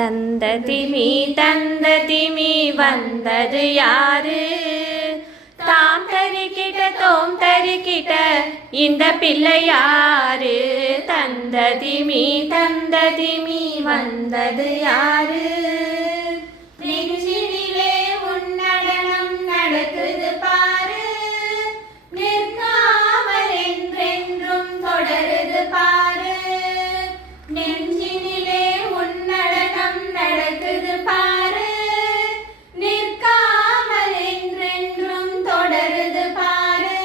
தந்ததிமி தந்ததிமி வந்தது யாரு? தாம் தரிக்கிட்ட தோம் தரிக்கிட்ட இந்த பிள்ளை யாரு? தந்ததிமி தந்ததிமி வந்தது யாரு? நெஞ்சினிலே உன்னடனம் நடக்குது பாரு, நிற்காமல் என்றென்றும் தொடருது பாரு. நெஞ்சினிலே உன்னடனம் நடக்குது பாரு, நிற்காமல் என்றென்றும் தொடருது பாரு.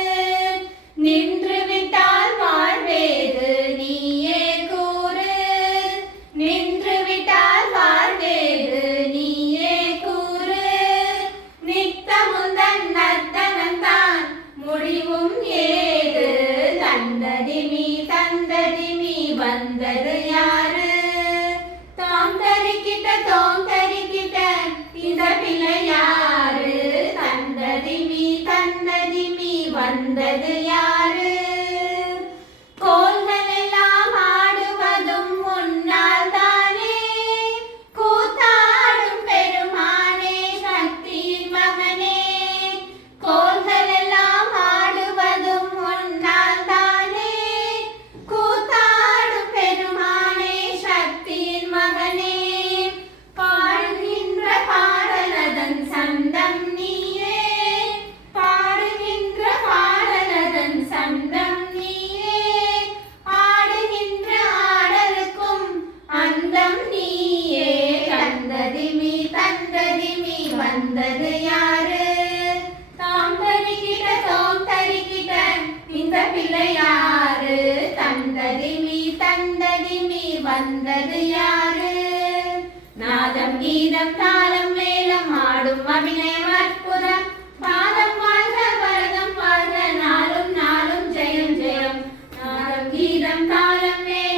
நின்று விட்டால் வாழ்வேது நீயே கூறு, நின்று விட்டால் வாழ்வேது நீயே கூறு. நித்தமுந்தன் நர்த்தனந்தான் முடிவும் ஏது? தந்ததிமி தந்ததிமி வந்தது யாரு? தாம் தரிக்கிட்ட தோம் தரிக்கிட்ட இந்த பிள்ளை யாரு? தந்ததிமி தந்ததிமி வந்தது யாரு? கோள்கள் எல்லாம் ஆடுவதும் உன்னால் தானே, கூத்தாடும் பெருமானே சக்தியின் மகனே. கோள்கள் எல்லாம் ஆடுவதும் உன்னால் தானே, கூத்தாடும் பெருமானே சக்தியின் மகனே. பாடுகின்ற பாடலதன் சந்தம் நீயே, பாடுகின்ற பாடலதன் சந்தம் நீயே. ஆடுகின்ற ஆடலுக்கும் அந்தம் நீயே. தந்ததிமி தந்ததிமி வந்தது யாரு? தாம் தரிக்கிட்ட தோம் தரிக்கிட்ட இந்த பிள்ளை யாரு? தந்ததிமி தந்ததிமி வந்தது யாரு? நாதம் கீதம் தாளம் மேளம் ஆடும் அபிநயம் அற்புதம், பாதம் வாழ்க பரதம் வாழ்க நாளும் நாளும் ஜெயம் ஜெயம். நாதம் கீதம் தாளம் மேளம்